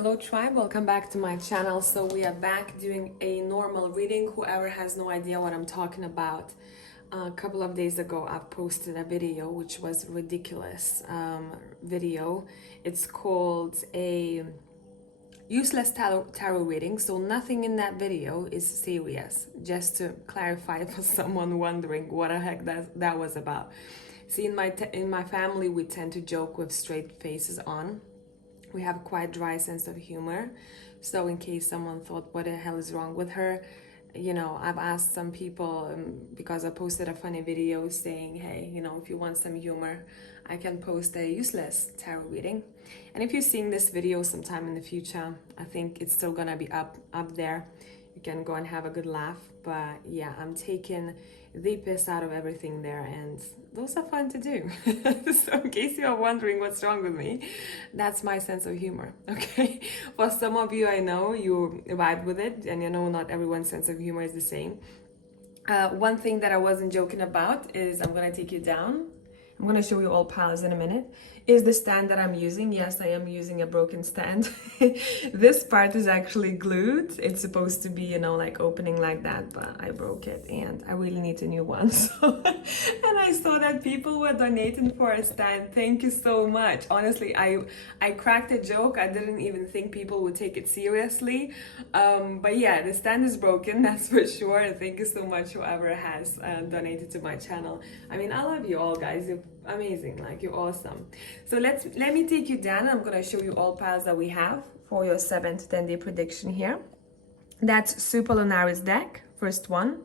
Hello tribe, welcome back to my channel. So we are back doing a normal reading. Whoever has no idea what I'm talking about, a couple of days ago I posted a video which was ridiculous video. It's called a useless tarot reading. So nothing in that video is serious, just to clarify for someone wondering what the heck that was about. See, in my family we tend to joke with straight faces on. We have quite dry sense of humor. So in case someone thought, what the hell is wrong with her? You know, I've asked some people, because I posted a funny video saying, hey, you know, if you want some humor, I can post a useless tarot reading. And if you're seeing this video sometime in the future, I think it's still gonna be up there. You can go and have a good laugh. But yeah, I'm taking the piss out of everything there, and those are fun to do. So in case you're wondering what's wrong with me, that's my sense of humor, okay? For some of you, I know you vibe with it, and you know not everyone's sense of humor is the same. One thing that I wasn't joking about is I'm gonna take you down. I'm gonna show you all piles in a minute. Is the stand that I'm using? Yes, I am using a broken stand. This part is actually glued. It's supposed to be, you know, like opening like that, but I broke it and I really need a new one. So, and I saw that people were donating for a stand. Thank you so much. Honestly, I cracked a joke. I didn't even think people would take it seriously. But yeah, the stand is broken, that's for sure. And thank you so much whoever has donated to my channel. I mean, I love you all, guys. You're amazing, like you're awesome. So let me take you down. I'm gonna show you all piles that we have for your 7 to 10 day prediction here. That's Super Lunaris deck, first one.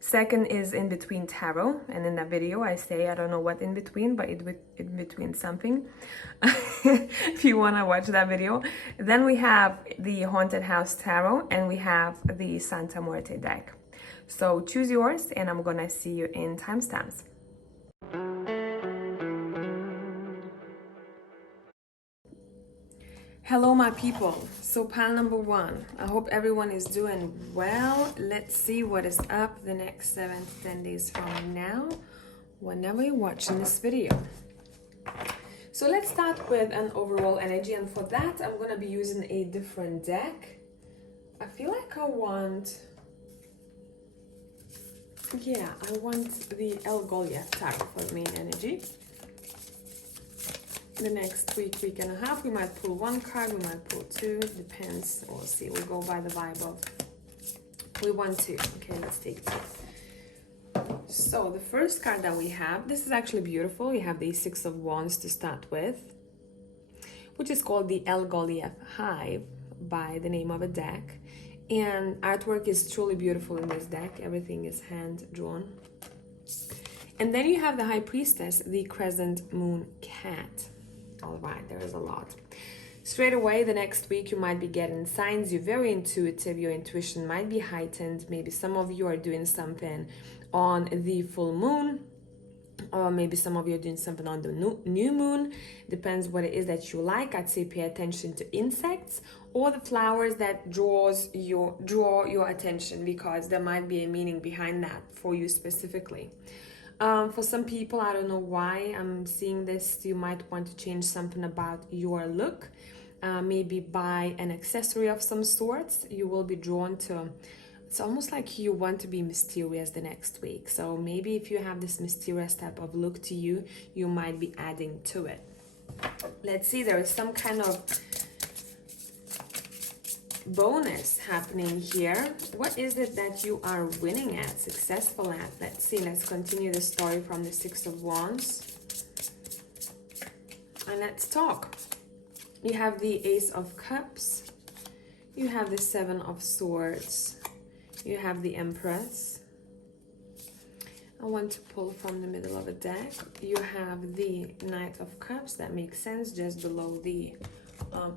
Second is In Between Tarot, and in that video I say I don't know what in between, but in between something. If you want to watch that video. Then we have the Haunted House Tarot, and we have the Santa Muerte deck. So choose yours, and I'm gonna see you in timestamps. Hello my people, so pile number 1, I hope everyone is doing well. Let's see what is up the next 7 to 10 days from now, whenever you're watching this video. So let's start with an overall energy, and for that I'm going to be using a different deck. I feel like I want the 𝐃𝐚𝐲𝐬 tarot for the main energy. The next week and a half, we might pull 1 card, we might pull 2, depends. We'll see, we'll go by the vibe of we want 2. Okay, let's take 2. So the first card that we have, this is actually beautiful. You have the 6 of Wands to start with, which is called the 𝐃𝐚𝐲𝐬 Hive by the name of a deck. And artwork is truly beautiful in this deck. Everything is hand drawn. And then you have the High Priestess, the Crescent Moon Cat. All right, there is a lot. Straight away, the next week, you might be getting signs. You're very intuitive. Your intuition might be heightened. Maybe some of you are doing something on the full moon, or maybe some of you are doing something on the new moon. Depends what it is that you like. I'd say pay attention to insects or the flowers that draw your attention, because there might be a meaning behind that for you specifically. For some people, I don't know why I'm seeing this, you might want to change something about your look. Maybe buy an accessory of some sorts. You will be drawn to, it's almost like you want to be mysterious the next week. So maybe if you have this mysterious type of look to you, you might be adding to it. Let's see, there is some kind of bonus happening here. What is it that you are winning at, successful at? Let's see, let's continue the story from the 6 of Wands, and let's talk. You have the Ace of Cups, you have the 7 of Swords, you have the Empress. I want to pull from the middle of a deck. You have the Knight of Cups, that makes sense, just below the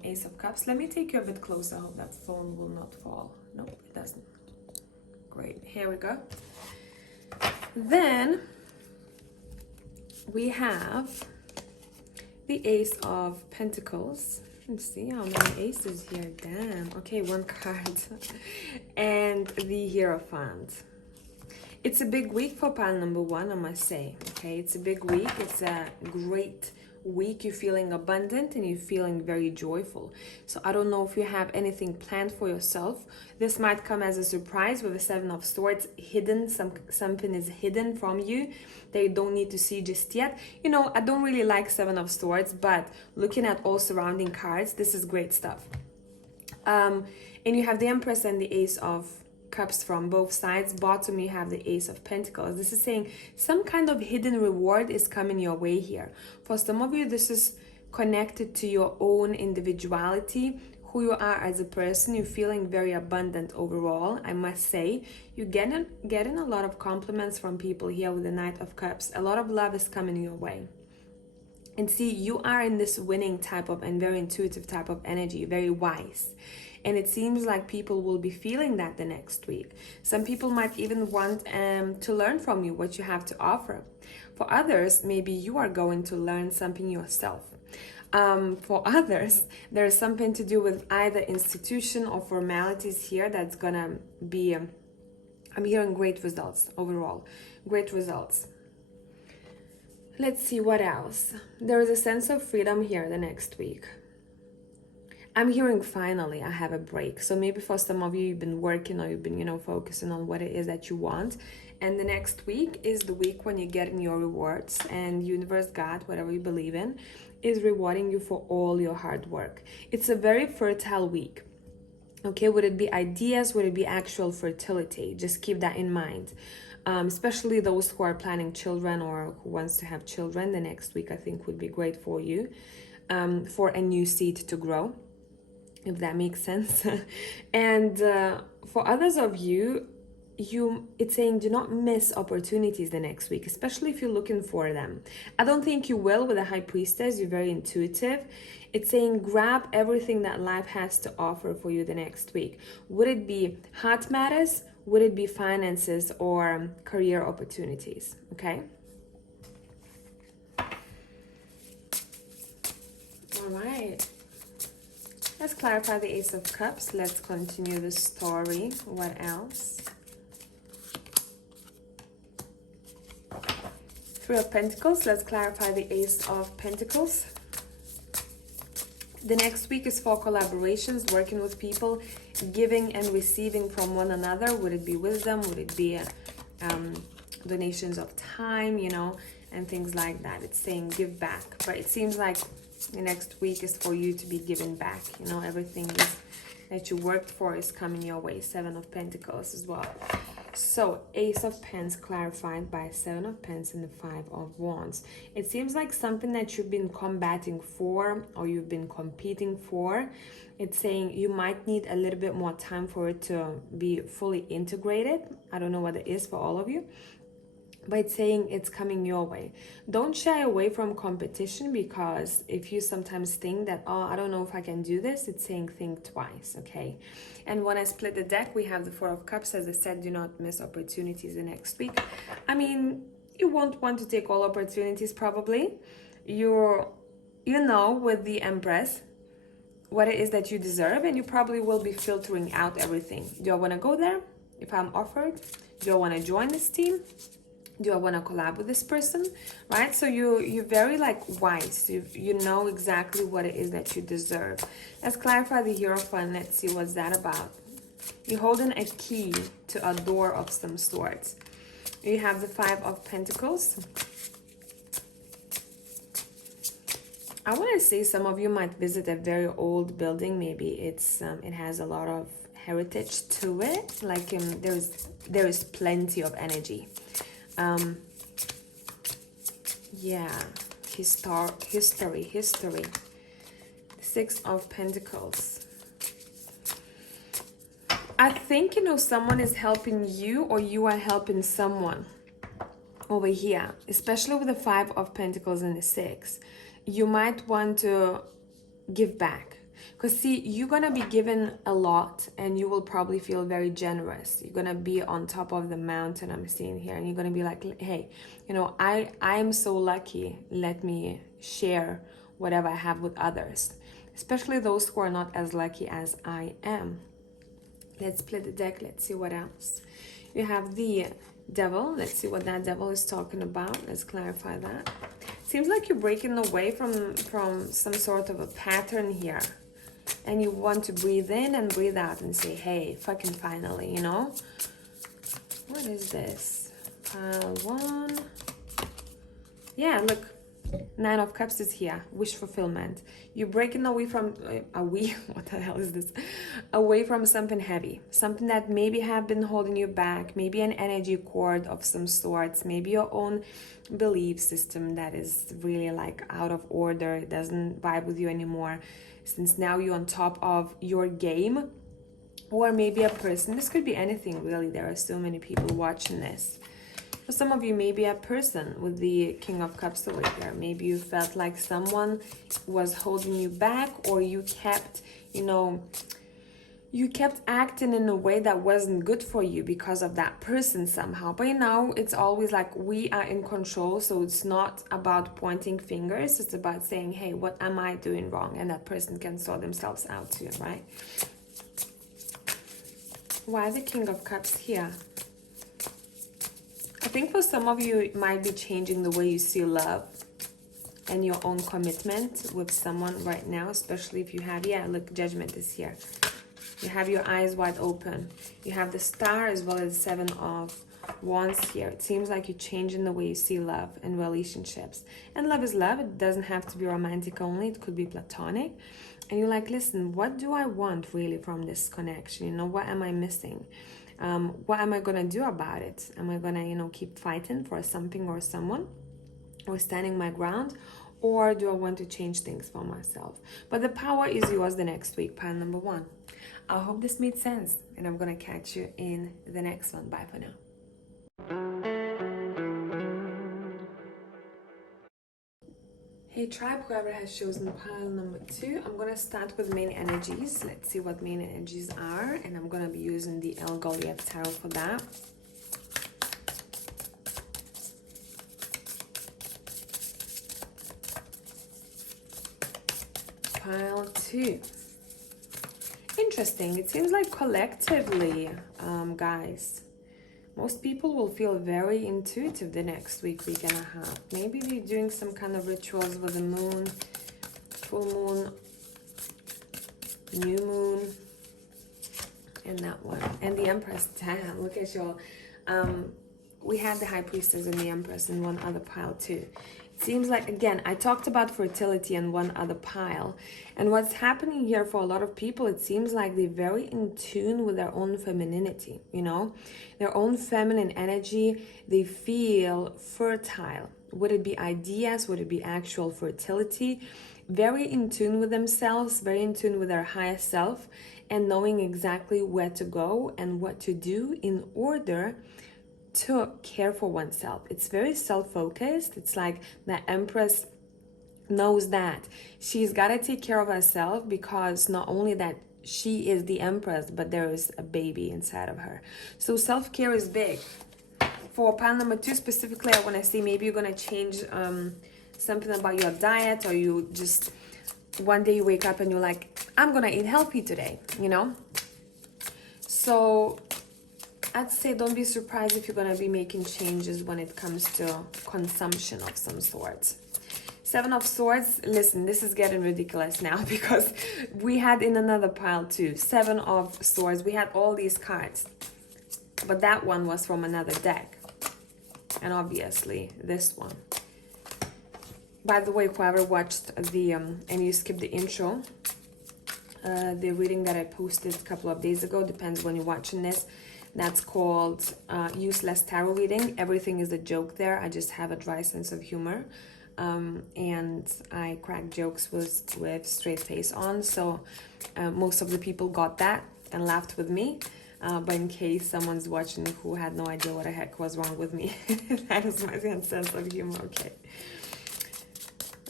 Ace of Cups. Let me take you a bit closer. I hope that phone will not fall. Nope, it doesn't. Great, here we go. Then we have the Ace of Pentacles. Let's see how many aces here. Damn. Okay, 1 card. And the Hierophant. It's a big week for pile number 1, I must say. Okay, it's a big week. It's a great week you're feeling abundant and you're feeling very joyful. So I don't know if you have anything planned for yourself. This might come as a surprise with the Seven of Swords hidden. Something is hidden from you that you don't need to see just yet. You know, I don't really like Seven of Swords, but looking at all surrounding cards, this is great stuff. And you have the Empress and the Ace of Cups from both sides. Bottom you have the Ace of Pentacles. This is saying some kind of hidden reward is coming your way here. For some of you, this is connected to your own individuality, who you are as a person. You're feeling very abundant overall, I must say. You're getting a lot of compliments from people here with the Knight of Cups. A lot of love is coming your way. And see, you are in this winning type of and very intuitive type of energy, very wise. And it seems like people will be feeling that the next week. Some people might even want to learn from you what you have to offer. For others, maybe you are going to learn something yourself. For others, there's something to do with either institution or formalities here that's gonna be, I'm hearing great results overall. Great results. Let's see what else. There is a sense of freedom here the next week. I'm hearing finally I have a break. So maybe for some of you, you've been working or you've been, you know, focusing on what it is that you want. And the next week is the week when you're getting your rewards, and universe, God, whatever you believe in, is rewarding you for all your hard work. It's a very fertile week. Okay, would it be ideas? Would it be actual fertility? Just keep that in mind. Especially those who are planning children or who wants to have children, the next week I think would be great for you, for a new seed to grow, if that makes sense. And for others of you, it's saying do not miss opportunities the next week, especially if you're looking for them. I don't think you will with the High Priestess. You're very intuitive. It's saying grab everything that life has to offer for you the next week. Would it be heart matters? Would it be finances or career opportunities? Okay. All right. Let's clarify the Ace of Cups. Let's continue the story. What else? Three of Pentacles. Let's clarify the Ace of Pentacles. The next week is for collaborations, working with people, giving and receiving from one another. Would it be wisdom? Would it be donations of time, you know, and things like that? It's saying give back. But it seems like the next week is for you to be giving back. You know, everything that you worked for is coming your way. Seven of Pentacles as well. So Ace of Pens clarified by Seven of Pens and the Five of Wands. It seems like something that you've been combating for or you've been competing for. It's saying you might need a little bit more time for it to be fully integrated. I don't know what it is for all of you, but it's saying it's coming your way. Don't shy away from competition, because if you sometimes think that, oh, I don't know if I can do this, it's saying think twice, okay? And when I split the deck, we have the Four of Cups. As I said, do not miss opportunities the next week. I mean, you won't want to take all opportunities probably. You know, with the Empress, what it is that you deserve, and you probably will be filtering out everything. Do I want to go there if I'm offered? Do I want to join this team? Do I want to collab with this person, right? So you're very like wise. You know exactly what it is that you deserve. Let's clarify the Hierophant. Let's see what's that about. You're holding a key to a door of some sorts. You have the Five of Pentacles. I want to say some of you might visit a very old building. Maybe it's it has a lot of heritage to it. Like there is plenty of energy. Yeah, history. Six of Pentacles. I think, you know, someone is helping you or you are helping someone over here, especially with the Five of Pentacles and the Six. You might want to give back. Because see, you're going to be given a lot and you will probably feel very generous. You're going to be on top of the mountain, I'm seeing here. And you're going to be like, hey, you know, I'm so lucky. Let me share whatever I have with others. Especially those who are not as lucky as I am. Let's split the deck. Let's see what else. You have the Devil. Let's see what that Devil is talking about. Let's clarify that. Seems like you're breaking away from some sort of a pattern here. And you want to breathe in and breathe out and say, hey, fucking finally, you know? What is this? Pile 1. Yeah, look. 9 of Cups is here. Wish fulfillment. You're breaking away from... what the hell is this? Away from something heavy. Something that maybe have been holding you back. Maybe an energy cord of some sorts. Maybe your own belief system that is really like out of order. It doesn't vibe with you anymore. Since now you're on top of your game. Or maybe a person. This could be anything really. There are so many people watching this. For some of you, maybe a person with the King of Cups over here. Maybe you felt like someone was holding you back, or you kept, you know, you kept acting in a way that wasn't good for you because of that person somehow. But you know, it's always like we are in control. So it's not about pointing fingers. It's about saying, hey, what am I doing wrong? And that person can sort themselves out too, right? Why the King of Cups here? I think for some of you, it might be changing the way you see love and your own commitment with someone right now, especially if you have, yeah, look, Judgment is here. You have your eyes wide open. You have the Star as well as 7 of Wands here. It seems like you're changing the way you see love and relationships. And love is love. It doesn't have to be romantic only. It could be platonic. And you're like, listen, what do I want really from this connection? You know, what am I missing? What am I gonna do about it? Am I gonna, you know, keep fighting for something or someone, or standing my ground, or do I want to change things for myself? But the power is yours the next week, pile number 1. I hope this made sense, and I'm gonna catch you in the next one. Bye for now. Hey tribe, whoever has chosen pile number 2, I'm gonna start with main energies. Let's see what main energies are, and I'm gonna be using the 𝐃𝐚𝐲𝐬 tarot for that. Pile 2. Interesting. It seems like collectively, guys, most people will feel very intuitive the next week and a half. Maybe they're doing some kind of rituals with the moon, full moon, new moon, and that one. And the Empress. Damn, look at y'all. We had the High Priestess and the Empress in one other pile too. It seems like, again, I talked about fertility in one other pile. And what's happening here for a lot of people, it seems like they're very in tune with their own femininity, you know, their own feminine energy. They feel fertile. Would it be ideas? Would it be actual fertility? Very in tune with themselves, very in tune with their higher self, and knowing exactly where to go and what to do in order to care for oneself. It's very self-focused. It's like the Empress knows that she's got to take care of herself, because not only that she is the Empress, but there is a baby inside of her. So self-care is big. For pile number 2 specifically, I want to say maybe you're going to change something about your diet, or you just one day you wake up and you're like, I'm going to eat healthy today, you know? So I'd say don't be surprised if you're going to be making changes when it comes to consumption of some sort. 7 of Swords, listen, this is getting ridiculous now, because we had in another pile too, 7 of Swords. We had all these cards, but that one was from another deck. And obviously this one. By the way, whoever watched the, and you skipped the intro, the reading that I posted a couple of days ago, depends when you're watching this, that's called Useless Tarot Reading. Everything is a joke there. I just have a dry sense of humor. And I crack jokes with straight face on. So most of the people got that and laughed with me. But in case someone's watching who had no idea what the heck was wrong with me, that is my sense of humor. Okay.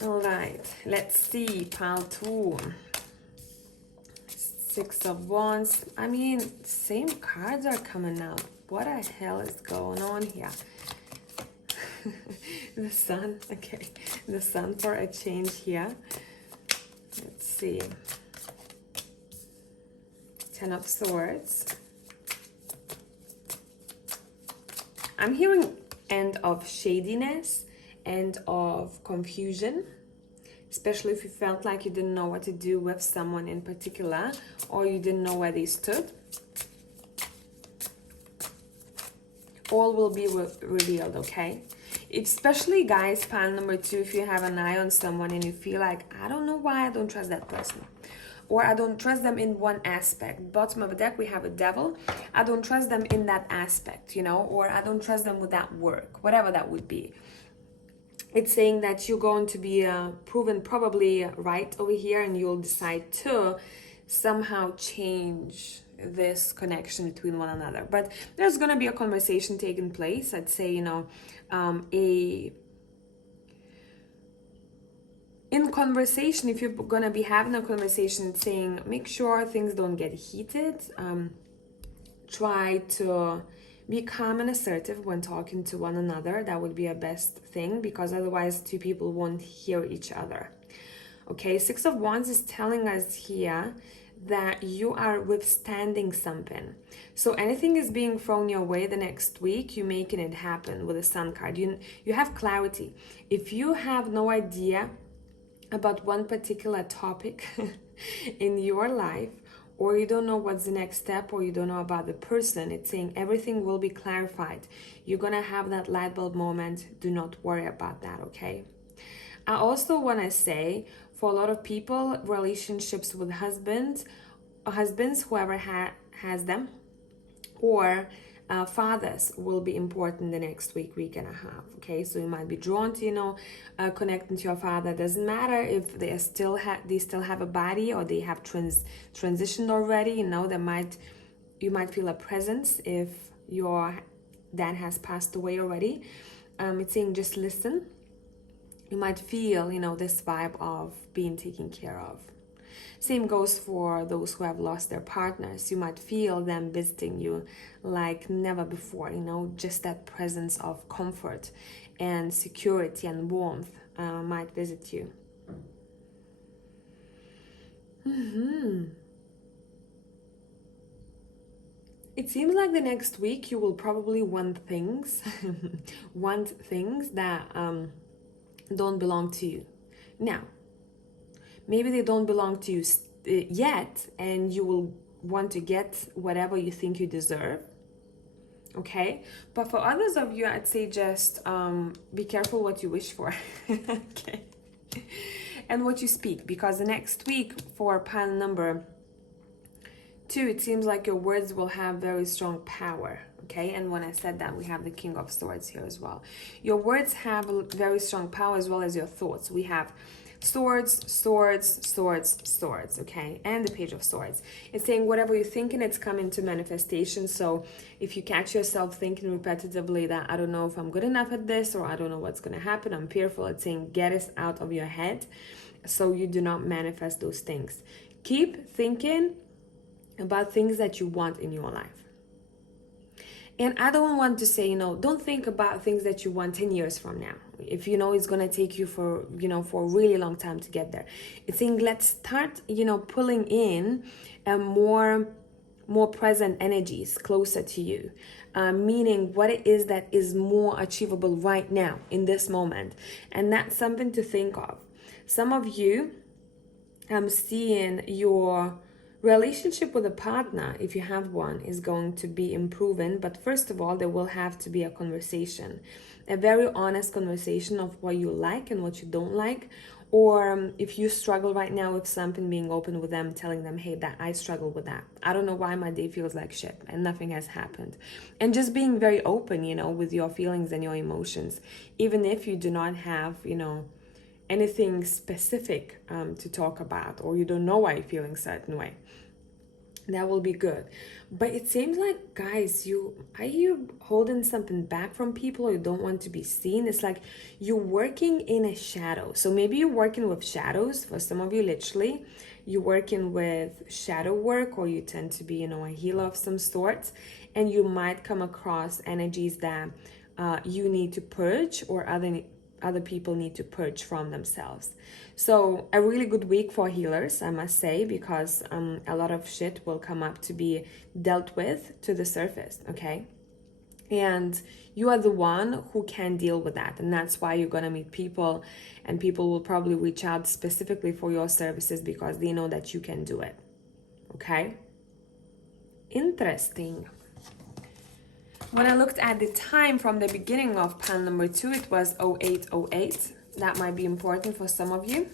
All right. Let's see. Pile 2. 6 of Wands. I mean, same cards are coming out. What the hell is going on here? The Sun. Okay. The Sun for a change here. Let's see. 10 of Swords. I'm hearing end of shadiness and of confusion, especially if you felt like you didn't know what to do with someone in particular, or you didn't know where they stood. All will be revealed, okay? Especially, guys, pile number 2, if you have an eye on someone and you feel like, I don't know why I don't trust that person, or I don't trust them in one aspect. Bottom of the deck, we have a devil. I don't trust them in that aspect, you know, or I don't trust them with that work, whatever that would be. It's saying that you're going to be proven probably right over here, and you'll decide to somehow change this connection between one another. But there's going to be a conversation taking place. I'd say, you know, in conversation, if you're going to be having a conversation, it's saying make sure things don't get heated. Try to be calm and assertive when talking to one another. That would be a best thing, because otherwise two people won't hear each other. Okay, 6 of Wands is telling us here that you are withstanding something. So anything is being thrown your way the next week, you're making it happen with the Sun card. You have clarity. If you have no idea about one particular topic in your life, or you don't know what's the next step, or you don't know about the person, it's saying everything will be clarified. You're gonna have that light bulb moment. Do not worry about that, okay? I also want to say, for a lot of people, relationships with husbands, whoever has them, or fathers will be important the next week and a half, okay? So you might be drawn to, you know, connecting to your father. Doesn't matter if they still have a body, or they have transitioned already, you know. You might feel a presence if your dad has passed away already. It's saying just listen. You might feel, you know, this vibe of being taken care of. Same goes for those who have lost their partners. You might feel them visiting you like never before, you know, just that presence of comfort and security and warmth might visit you. It seems like the next week you will probably want things, that don't belong to you. Now, maybe they don't belong to you yet, and you will want to get whatever you think you deserve, okay? But for others of you, I'd say just be careful what you wish for, okay? And what you speak, because the next week for pile number 2, it seems like your words will have very strong power. Okay, and when I said that, we have the King of Swords here as well. Your words have very strong power, as well as your thoughts. We have swords, okay, and the Page of Swords. It's saying whatever you're thinking, it's coming to manifestation. So if you catch yourself thinking repetitively that I don't know if I'm good enough at this, or I don't know what's going to happen, I'm fearful, it's saying get it out of your head so you do not manifest those things. Keep thinking about things that you want in your life. And I don't want to say, you know, don't think about things that you want 10 years from now. If you know it's going to take you for, you know, for a really long time to get there. It's saying let's start, you know, pulling in more present energies closer to you. Meaning what it is that is more achievable right now in this moment. And that's something to think of. Some of you, I'm seeing your relationship with a partner, if you have one, is going to be improving. But first of all, there will have to be a conversation, a very honest conversation of what you like and what you don't like. Or if you struggle right now with something, being open with them, telling them, hey, that I struggle with that. I don't know why my day feels like shit and nothing has happened. And just being very open, you know, with your feelings and your emotions, even if you do not have, you know, anything specific to talk about, or you don't know why you're feeling a certain way. That will be good. But it seems like, guys, are you holding something back from people, or you don't want to be seen? It's like you're working in a shadow. So maybe you're working with shadows. For some of you, literally, you're working with shadow work, or you tend to be, you know, a healer of some sort. And you might come across energies that you need to purge, or other people need to purge from themselves. So a really good week for healers, I must say, because a lot of shit will come up to be dealt with to the surface, okay? And you are the one who can deal with that. And that's why you're going to meet people, and people will probably reach out specifically for your services because they know that you can do it. Okay? Interesting. When I looked at the time from the beginning of pile number 2, it was 0808. That might be important for some of you.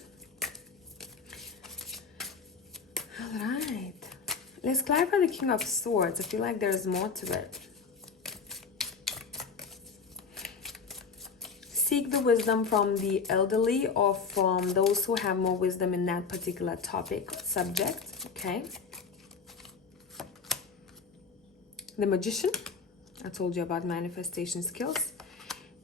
All right. Let's clarify the King of Swords. I feel like there's more to it. Seek the wisdom from the elderly or from those who have more wisdom in that particular topic, subject, okay? The Magician, I told you about manifestation skills.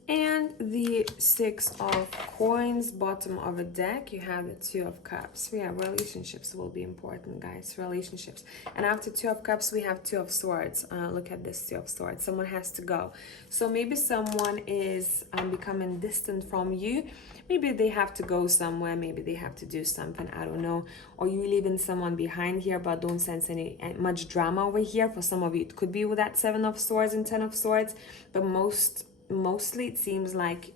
And the 6 of Coins, bottom of a deck, you have the 2 of Cups. Yeah, relationships will be important, guys, relationships. And after 2 of Cups, we have 2 of Swords. Look at this 2 of Swords. Someone has to go. So maybe someone is becoming distant from you. Maybe they have to go somewhere. Maybe they have to do something. I don't know. Or you leaving someone behind here, but don't sense any much drama over here. For some of you, it could be with that 7 of Swords and 10 of Swords. But mostly it seems like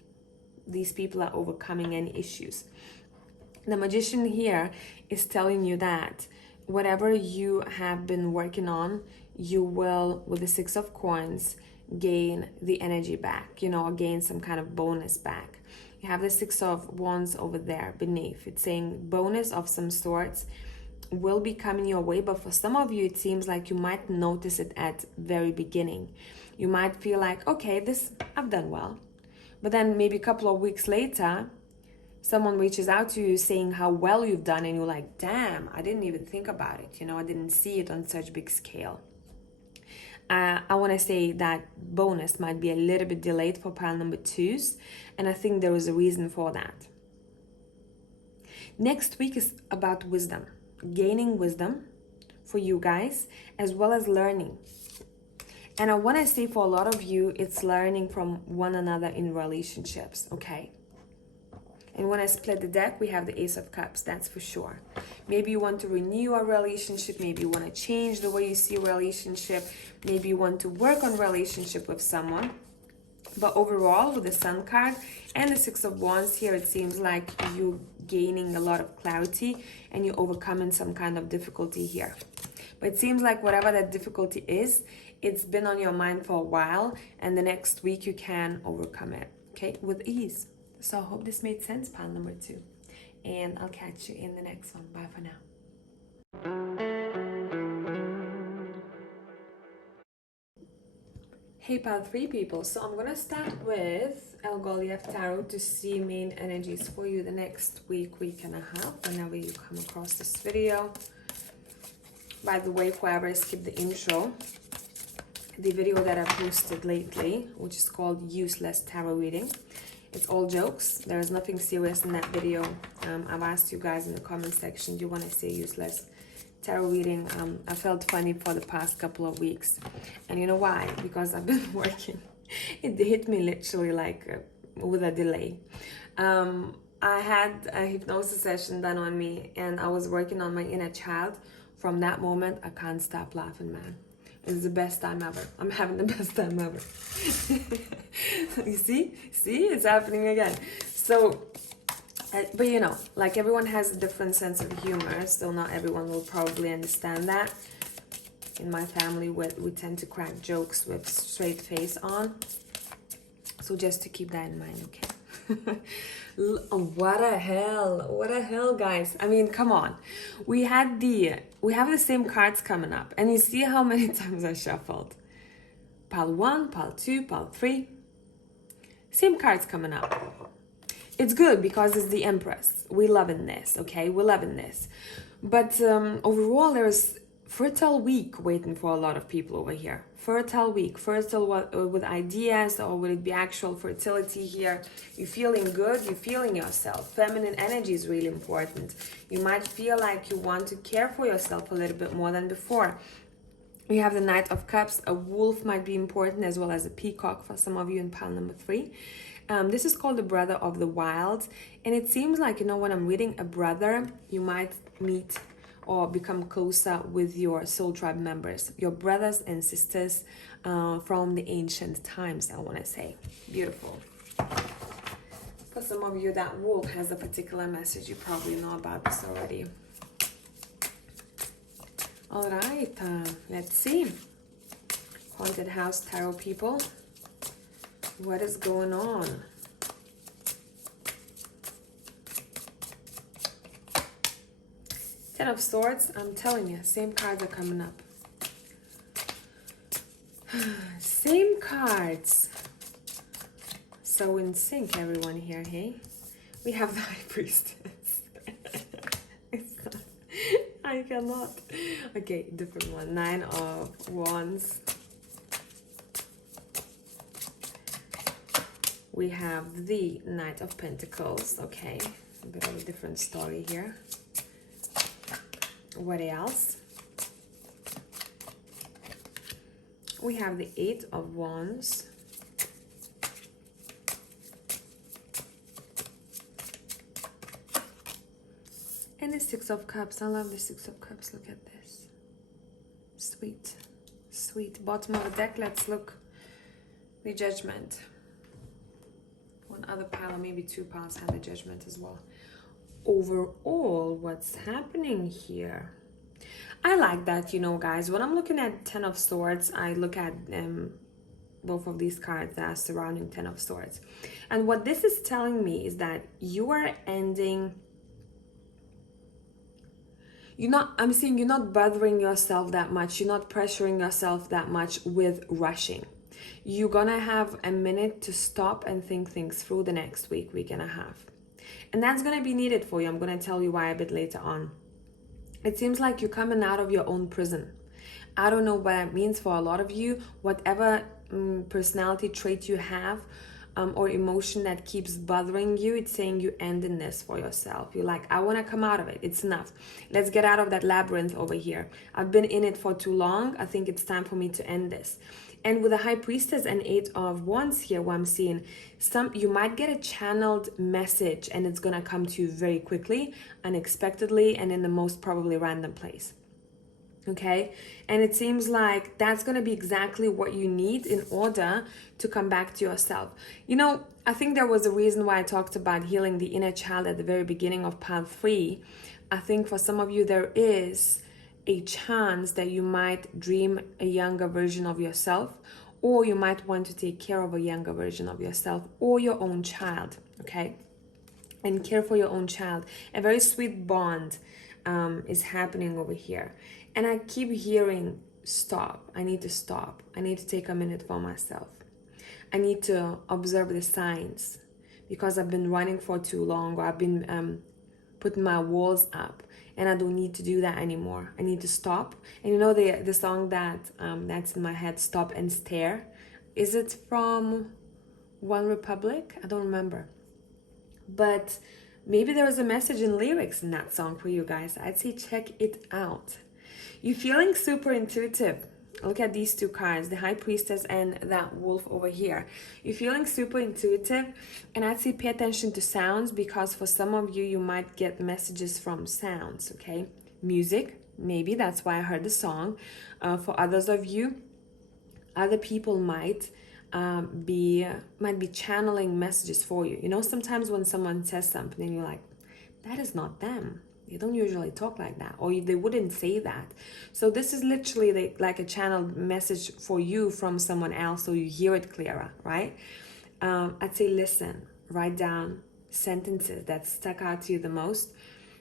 these people are overcoming any issues. The Magician here is telling you that whatever you have been working on, you will, with the 6 of Coins, gain the energy back, you know, or gain some kind of bonus back. You have the 6 of Wands over there beneath. It's saying bonus of some sorts will be coming your way, but for some of you, it seems like you might notice it at very beginning. You might feel like, okay, this, I've done well. But then maybe a couple of weeks later, someone reaches out to you saying how well you've done, and you're like, damn, I didn't even think about it. You know, I didn't see it on such big scale. I want to say that bonus might be a little bit delayed for pile number 2s, and I think there is a reason for that. Next week is about wisdom, gaining wisdom for you guys, as well as learning. And I want to say for a lot of you, it's learning from one another in relationships, okay? And when I split the deck, we have the Ace of Cups, that's for sure. Maybe you want to renew a relationship. Maybe you want to change the way you see a relationship. Maybe you want to work on relationship with someone. But overall, with the Sun card and the 6 of Wands here, it seems like you're gaining a lot of clarity and you're overcoming some kind of difficulty here. But it seems like whatever that difficulty is, it's been on your mind for a while, and the next week you can overcome it, okay, with ease. So I hope this made sense, pile number 2. And I'll catch you in the next one. Bye for now. Hey, pile 3 people. So I'm going to start with 𝐾𝐚𝐲𝐬 Tarot to see main energies for you the next week, week and a half, whenever you come across this video. By the way, whoever skipped the intro, the video that I posted lately, which is called Useless Tarot Reading, it's all jokes. There is nothing serious in that video. I've asked you guys in the comment section, do you want to say useless tarot reading? I felt funny for the past couple of weeks. And you know why? Because I've been working. It hit me literally like with a delay. I had a hypnosis session done on me, and I was working on my inner child. From that moment, I can't stop laughing, man. It's the best time ever. I'm having the best time ever. You see? See? It's happening again. So, but you know, like everyone has a different sense of humor, so not everyone will probably understand that. In my family, we tend to crack jokes with straight face on. So just to keep that in mind, okay? What a hell, guys. I mean, come on. We have the same cards coming up, and you see how many times I shuffled. Pile 1, pile 2, pile 3. Same cards coming up. It's good because it's the Empress. We're loving this, okay? We're loving this. But overall, there's fertile week waiting for a lot of people over here. Fertile week, fertile with ideas, or would it be actual fertility here? You're feeling good, you're feeling yourself. Feminine energy is really important. You might feel like you want to care for yourself a little bit more than before. We have the Knight of Cups. A wolf might be important, as well as a peacock for some of you in pile number 3. This is called the Brother of the Wild. And it seems like, you know, when I'm reading a brother, you might meet or become closer with your soul tribe members, your brothers and sisters from the ancient times, I want to say. Beautiful. For some of you, that wolf has a particular message. You probably know about this already. All right, let's see. Haunted house tarot people, what is going on? Ten of Swords, I'm telling you, same cards are coming up. Same cards. So in sync, everyone here, hey? We have the High Priestess. I cannot. Okay, different one. Nine of Wands. We have the Knight of Pentacles. Okay, a bit of a different story here. What else? We have the Eight of Wands. And the Six of Cups. I love the Six of Cups. Look at this. Sweet. Sweet. Bottom of the deck. Let's look. The Judgment. One other pile, or maybe two piles, have the Judgment as well. Overall, what's happening here? I like that, you know, guys. When I'm looking at Ten of Swords, I look at both of these cards that are surrounding Ten of Swords. And what this is telling me is that you are ending... I'm seeing you're not bothering yourself that much. You're not pressuring yourself that much with rushing. You're gonna have a minute to stop and think things through the next week, week and a half. And that's gonna be needed for you. I'm gonna tell you why a bit later on. It seems like you're coming out of your own prison. I don't know what that means for a lot of you. Whatever personality trait you have, or emotion that keeps bothering you, it's saying you ending this for yourself. You're like, I want to come out of it. It's enough. Let's get out of that labyrinth over here. I've been in it for too long. I think it's time for me to end this. And with the High Priestess and Eight of Wands here, what I'm seeing, you might get a channeled message and it's going to come to you very quickly, unexpectedly, and in the most probably random place. Okay, and it seems like that's going to be exactly what you need in order to come back to yourself. You know, I think there was a reason why I talked about healing the inner child at the very beginning of pile 3. I think for some of you, there is a chance that you might dream a younger version of yourself, or you might want to take care of a younger version of yourself or your own child, okay? And care for your own child. A very sweet bond is happening over here. And I keep hearing, stop. I need to stop. I need to take a minute for myself. I need to observe the signs because I've been running for too long, or I've been putting my walls up, and I don't need to do that anymore. I need to stop. And you know the song that that's in my head, Stop and Stare? Is it from One Republic? I don't remember. But maybe there was a message in lyrics in that song for you guys. I'd say check it out. You're feeling super intuitive. Look at these two cards, the High Priestess and that wolf over here. You're feeling super intuitive, and I'd say pay attention to sounds, because for some of you, you might get messages from sounds, okay? Music, maybe, that's why I heard the song. For others of you, other people might be channeling messages for you. You know, sometimes when someone says something and you're like, that is not them. They don't usually talk like that, or they wouldn't say that. So this is literally like a channeled message for you from someone else, so you hear it clearer, right? I'd say listen, write down sentences that stuck out to you the most,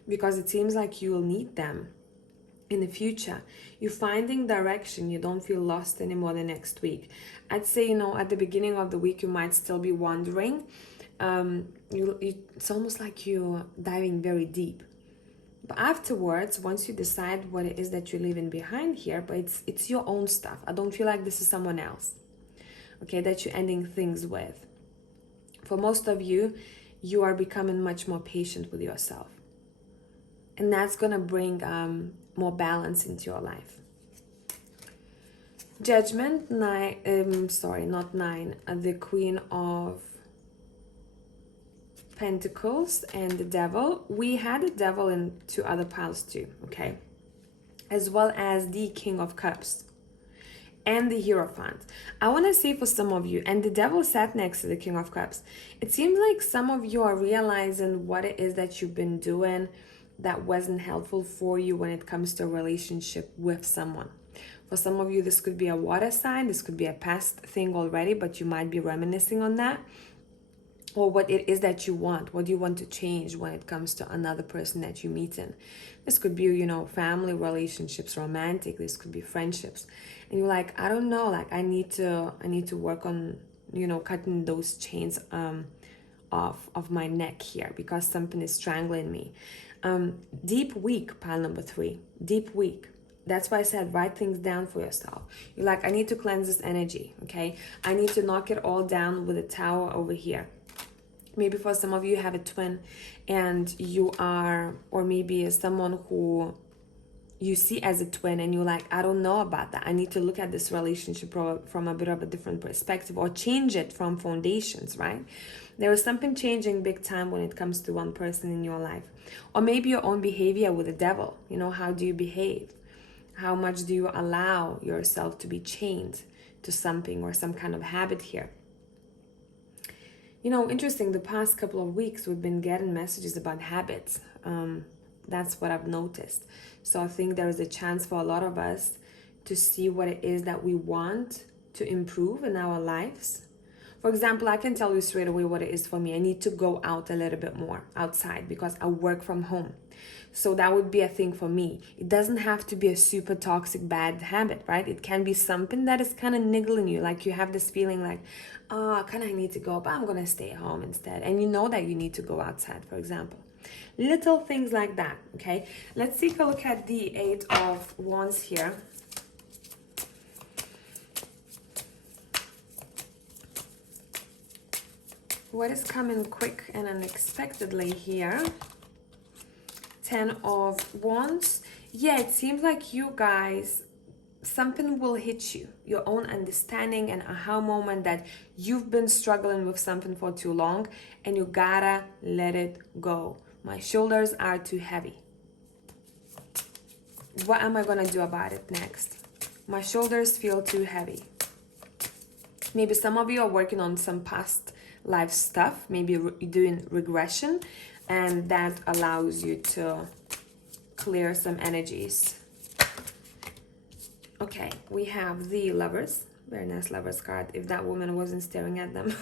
because it seems like you will need them in the future. You're finding direction. You don't feel lost anymore the next week. I'd say, you know, at the beginning of the week, you might still be wandering. It's almost like you're diving very deep. But afterwards, once you decide what it is that you're leaving behind here, but it's your own stuff. I don't feel like this is someone else, okay, that you're ending things with. For most of you, you are becoming much more patient with yourself. And that's going to bring more balance into your life. Judgment, the Queen of Pentacles and the Devil. We had the Devil in two other piles too, okay? as well as the King of Cups and the Hierophant. I want to say for some of you, and the Devil sat next to the King of Cups, it seems like some of you are realizing what it is that you've been doing that wasn't helpful for you when it comes to a relationship with someone. For some of you, this could be a water sign, this could be a past thing already, but you might be reminiscing on that. Or what it is that you want. What do you want to change when it comes to another person that you meet in? This could be, you know, family relationships, romantic. This could be friendships. And you're like, I don't know, like I need to work on, you know, cutting those chains off of my neck here because something is strangling me. Deep week, pile number 3. Deep week. That's why I said write things down for yourself. You're like, I need to cleanse this energy, okay? I need to knock it all down with a tower over here. Maybe for some of you have a twin and you are, or maybe someone who you see as a twin and you're like, I don't know about that. I need to look at this relationship from a bit of a different perspective or change it from foundations, right? There is something changing big time when it comes to one person in your life. Or maybe your own behavior with the devil. You know, how do you behave? How much do you allow yourself to be chained to something or some kind of habit here? You know, interesting, the past couple of weeks we've been getting messages about habits. That's what I've noticed. So I think there is a chance for a lot of us to see what it is that we want to improve in our lives. For example, I can tell you straight away what it is for me. I need to go out a little bit more outside because I work from home. So that would be a thing for me. It doesn't have to be a super toxic bad habit, right? It can be something that is kind of niggling you. Like you have this feeling like, oh, kind of need to go, but I'm going to stay at home instead. And you know that you need to go outside, for example. Little things like that, okay? Let's take a look at the 8 of Wands here. What is coming quick and unexpectedly here? 10 of Wands. Yeah, it seems like you guys, something will hit you. Your own understanding and aha moment that you've been struggling with something for too long and you gotta let it go. My shoulders are too heavy. What am I gonna do about it next? My shoulders feel too heavy. Maybe some of you are working on some past life stuff, maybe doing regression, and that allows you to clear some energies. Okay, we have the Lovers. Very nice Lovers card, if that woman wasn't staring at them.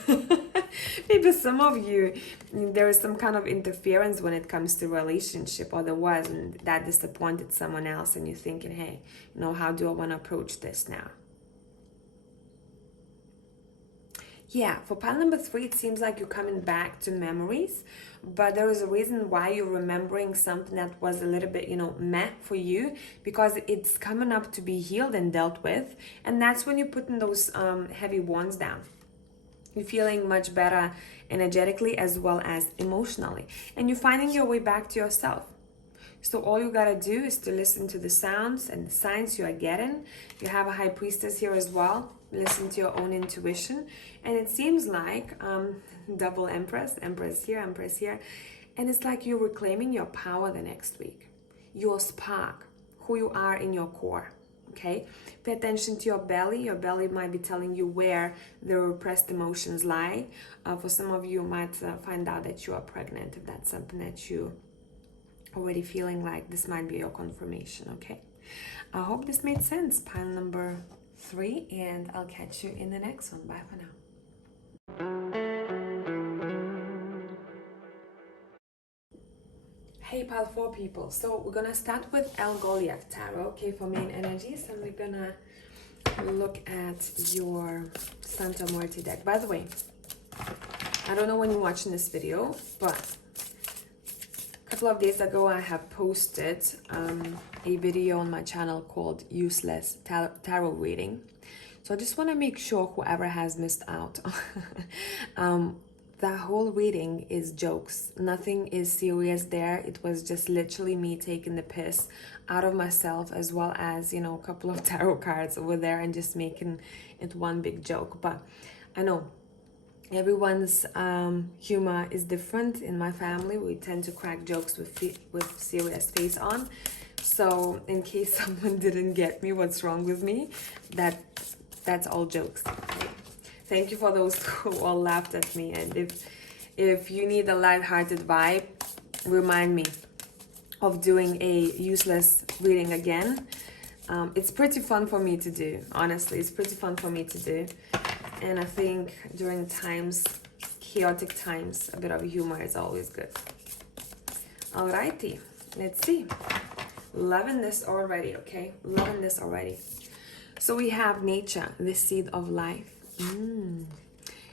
Maybe some of you, there is some kind of interference when it comes to relationship, or there was, and that disappointed someone else, and you're thinking, hey, you know, how do I want to approach this now? Yeah, for pile number 3, it seems like you're coming back to memories, but there is a reason why you're remembering something that was a little bit, you know, meh for you, because it's coming up to be healed and dealt with, and that's when you're putting those heavy wands down. You're feeling much better energetically as well as emotionally, and you're finding your way back to yourself. So all you gotta do is to listen to the sounds and the signs you are getting. You have a High Priestess here as well. Listen to your own intuition. And it seems like double Empress, Empress here, and it's like you're reclaiming your power the next week. Your spark, who you are in your core, okay? Pay attention to your belly. Your belly might be telling you where the repressed emotions lie. For some of you might find out that you are pregnant, if that's something that you already feeling like this might be your confirmation, okay? I hope this made sense, pile number 3, and I'll catch you in the next one. Bye for now. Hey pile 4 people, so we're gonna start with 𝐾𝐚𝐲𝐬 tarot, okay, for main energies, and we're gonna look at your Santa Muerte deck. By the way, I don't know when you're watching this video, but a couple of days ago I have posted a video on my channel called Useless Tarot Reading. So I just want to make sure whoever has missed out, the whole reading is jokes. Nothing is serious there. It was just literally me taking the piss out of myself, as well as, you know, a couple of tarot cards over there and just making it one big joke. But I know everyone's humor is different. In my family, we tend to crack jokes with serious face on. So in case someone didn't get me what's wrong with me, that's all jokes. Okay? Thank you for those who all laughed at me. And if you need a lighthearted vibe, remind me of doing a useless reading again. It's pretty fun for me to do. Honestly, it's pretty fun for me to do. And I think during times, chaotic times, a bit of humor is always good. Alrighty, let's see. Loving this already, okay? Loving this already. So we have nature, the seed of life. And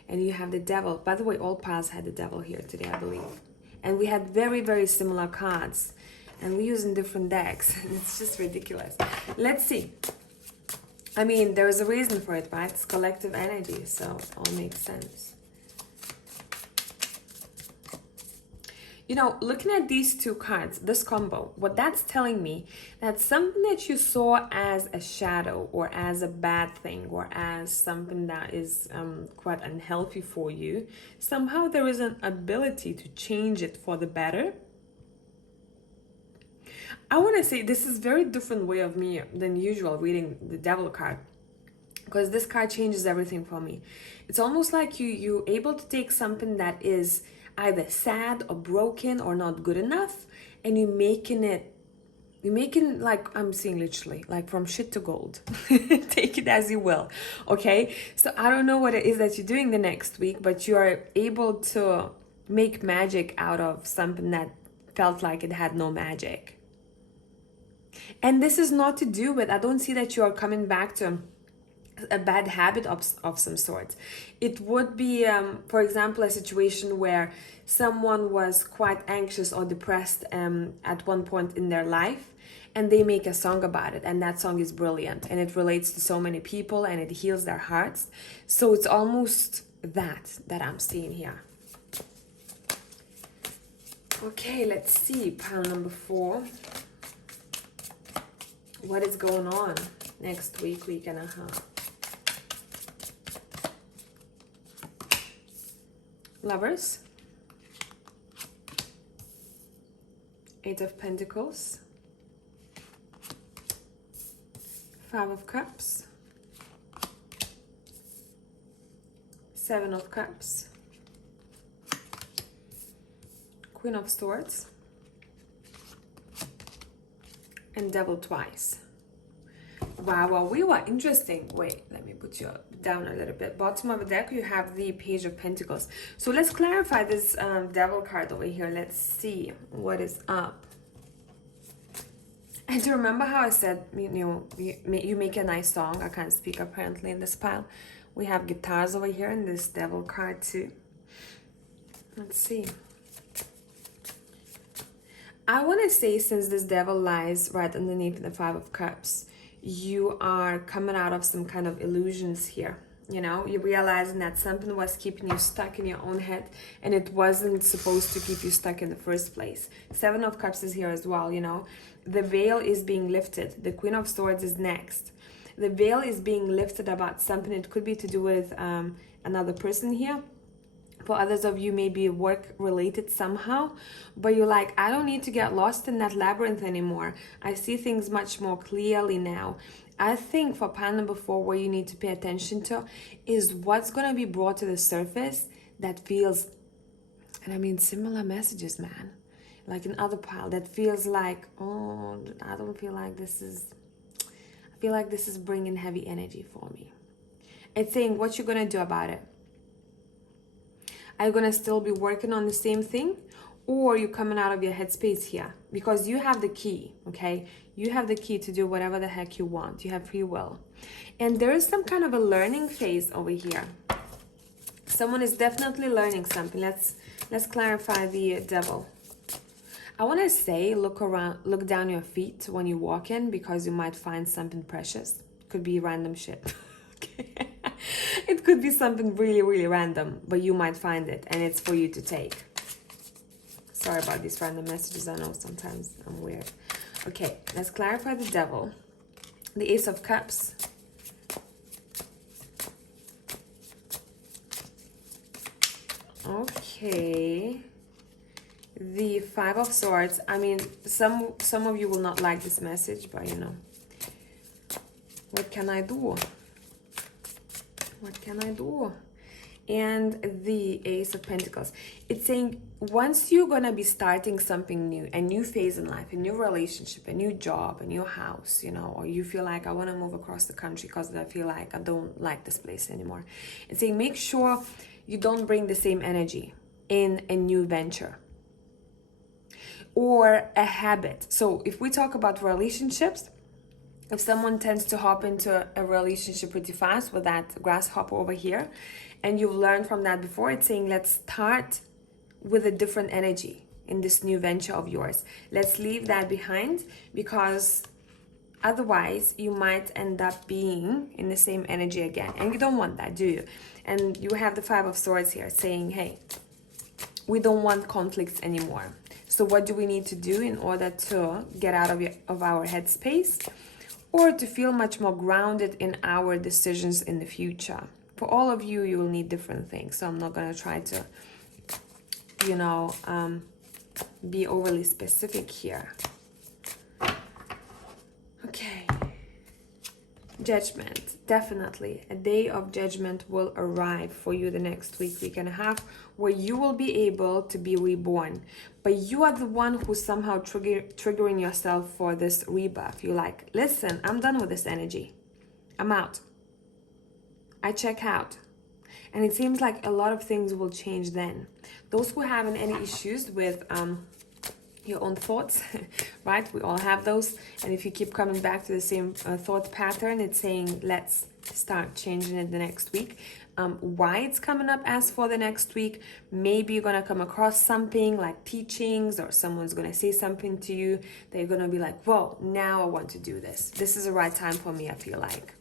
you have the devil. By the way, all piles had the devil here today, I believe. And we had very, very similar cards. And we're using different decks. It's just ridiculous. Let's see. I mean, there is a reason for it, right? It's collective energy, so it all makes sense. You know, looking at these two cards, this combo, what that's telling me, that something that you saw as a shadow or as a bad thing or as something that is quite unhealthy for you, somehow there is an ability to change it for the better. I want to say this is a very different way of me than usual reading the devil card, because this card changes everything for me. It's almost like you're able to take something that is either sad or broken or not good enough, and you're making, like, I'm seeing literally, like from shit to gold. Take it as you will, okay? So I don't know what it is that you're doing the next week, but you are able to make magic out of something that felt like it had no magic. And this is not to do with, I don't see that you are coming back to a bad habit of some sort. It would be, for example, a situation where someone was quite anxious or depressed at one point in their life, and they make a song about it, and that song is brilliant, and it relates to so many people, and it heals their hearts. So it's almost that I'm seeing here. Okay, let's see, pile number 4. What is going on next week, week and a half? Lovers, 8 of Pentacles, 5 of Cups, 7 of Cups, Queen of Swords, and Devil twice. Wow, well, we were interesting. Wait, let me put you down a little bit. Bottom of the deck, you have the Page of Pentacles. So let's clarify this Devil card over here. Let's see what is up. And do you remember how I said, you make a nice song? I can't speak apparently in this pile. We have guitars over here in this Devil card too. Let's see. I want to say, since this Devil lies right underneath the 5 of Cups, you are coming out of some kind of illusions here. You know, you're realizing that something was keeping you stuck in your own head, and it wasn't supposed to keep you stuck in the first place. 7 of Cups is here as well, you know. The veil is being lifted. The Queen of Swords is next. The veil is being lifted about something. It could be to do with another person here. For others of you, maybe work related somehow, but you're like, I don't need to get lost in that labyrinth anymore. I see things much more clearly now. I think for pile number 4, what you need to pay attention to is what's going to be brought to the surface that feels, and I mean similar messages, man, like in other pile, that feels like, oh, I don't feel like this is, I feel like this is bringing heavy energy for me. It's saying what you're going to do about it. Are you going to still be working on the same thing, or you coming out of your headspace here? Because you have the key, okay? You have the key to do whatever the heck you want. You have free will. And there is some kind of a learning phase over here. Someone is definitely learning something. Let's clarify the Devil. I want to say look around, look down your feet when you walk in, because you might find something precious. Could be random shit. Okay. It could be something really, really random, but you might find it, and it's for you to take. Sorry about these random messages. I know sometimes I'm weird. Okay, let's clarify the Devil. The Ace of Cups. Okay. the Five of Swords. I mean, some of you will not like this message, but you know, what can I do? What can I do? And the Ace of Pentacles. It's saying once you're gonna be starting something new, a new phase in life, a new relationship, a new job, a new house, you know, or you feel like I want to move across the country because I feel like I don't like this place anymore. It's saying make sure you don't bring the same energy in a new venture or a habit. So if we talk about relationships, if someone tends to hop into a relationship pretty fast with that grasshopper over here, and you've learned from that before, it's saying let's start with a different energy in this new venture of yours. Let's leave that behind, because otherwise you might end up being in the same energy again, and you don't want that, do you? And you have the Five of Swords here saying, hey, we don't want conflicts anymore. So what do we need to do in order to get out of our headspace, or to feel much more grounded in our decisions in the future? For all of you, you will need different things. So I'm not going to try to, you know, be overly specific here. Okay. Judgment. Definitely. A day of judgment will arrive for you the next week and a half, where you will be able to be reborn. But you are the one who's somehow triggering yourself for this rebirth. You're like, listen, I'm done with this energy. I'm out. I check out. And it seems like a lot of things will change then. Those who haven't any issues with your own thoughts, right? We all have those. And if you keep coming back to the same thought pattern, it's saying, let's start changing it the next week. Why it's coming up as for the next week, maybe you're going to come across something like teachings, or someone's going to say something to you that you're going to be like, whoa, now I want to do this. This is the right time for me, I feel like.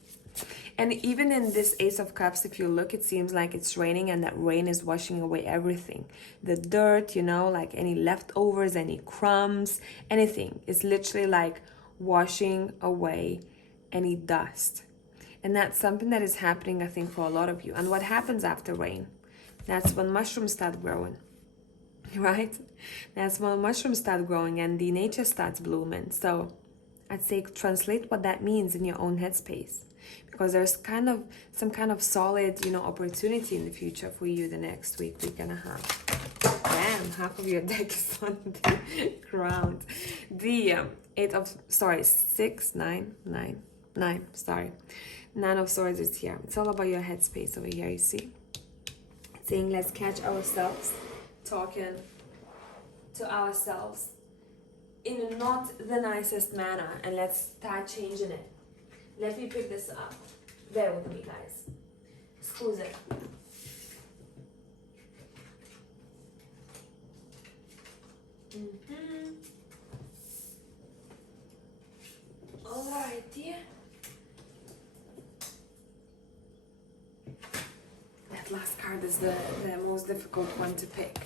And even in this Ace of Cups, if you look, it seems like it's raining, and that rain is washing away everything. The dirt, you know, like any leftovers, any crumbs, anything. It's literally like washing away any dust. And that's something that is happening, I think, for a lot of you. And what happens after rain? That's when mushrooms start growing, right? That's when mushrooms start growing and the nature starts blooming. So I'd say translate what that means in your own headspace, because there's some kind of solid, you know, opportunity in the future for you the next week and a half. Damn, half of your deck is on the ground. The Nine of Swords is here. It's all about your headspace over here, you see? It's saying let's catch ourselves talking to ourselves in not the nicest manner, and let's start changing it. Let me pick this up. Bear with me, guys. Scusa. Alrighty. That last card is the most difficult one to pick.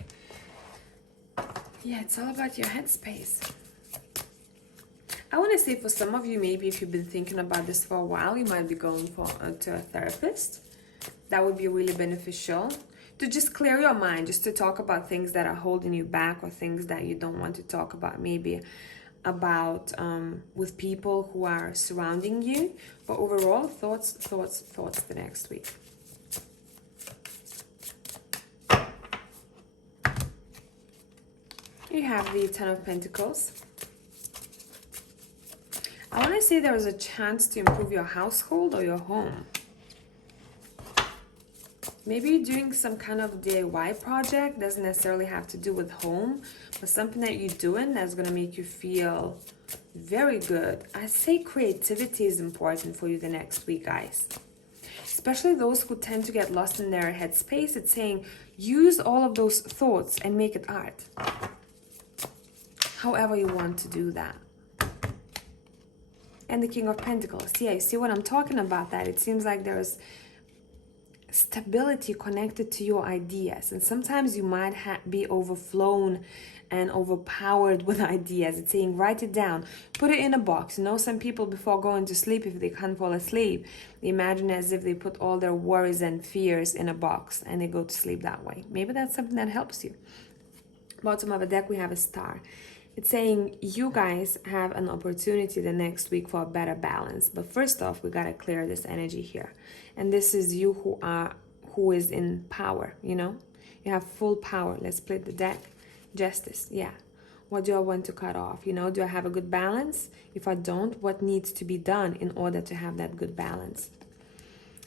Yeah, it's all about your headspace. I want to say for some of you, maybe if you've been thinking about this for a while, you might be going to a therapist. That would be really beneficial to just clear your mind, just to talk about things that are holding you back, or things that you don't want to talk about, maybe about with people who are surrounding you. But overall, thoughts the next week. You have the Ten of Pentacles. I want to say there is a chance to improve your household or your home. Maybe you're doing some kind of DIY project. Doesn't necessarily have to do with home, but something that you're doing that's going to make you feel very good. I say creativity is important for you the next week, guys. Especially those who tend to get lost in their headspace. It's saying use all of those thoughts and make it art. However you want to do that. And the King of Pentacles. Yeah, you see what I'm talking about? That it seems like there's stability connected to your ideas, and sometimes you might be overflown and overpowered with ideas. It's saying write it down, put it in a box. You know, some people before going to sleep, if they can't fall asleep, they imagine as if they put all their worries and fears in a box and they go to sleep that way. Maybe that's something that helps you. Bottom of the deck, we have a star. It's saying you guys have an opportunity the next week for a better balance. But first off, we gotta clear this energy here. And this is you who is in power, you know? You have full power. Let's split the deck. Justice, yeah. What do I want to cut off? You know, do I have a good balance? If I don't, what needs to be done in order to have that good balance?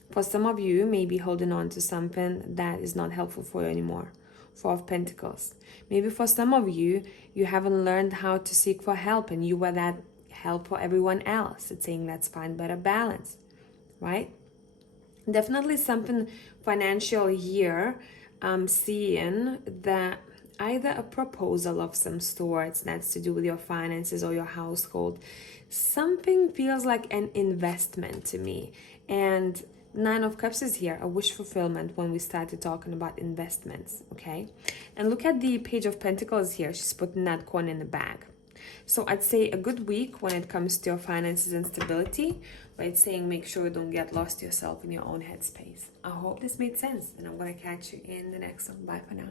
For some of you, maybe holding on to something that is not helpful for you anymore. Four of Pentacles. Maybe for some of you, you haven't learned how to seek for help and you were that help for everyone else. It's saying let's find better balance, right? Definitely something financial here. I'm seeing that either a proposal of some sorts that's to do with your finances or your household. Something feels like an investment to me. And Nine of Cups is here, a wish fulfillment when we started talking about investments, okay? And look at the Page of Pentacles here. She's putting that coin in the bag. So I'd say a good week when it comes to your finances and stability, but it's saying make sure you don't get lost yourself in your own headspace. I hope this made sense, and I'm going to catch you in the next one. Bye for now.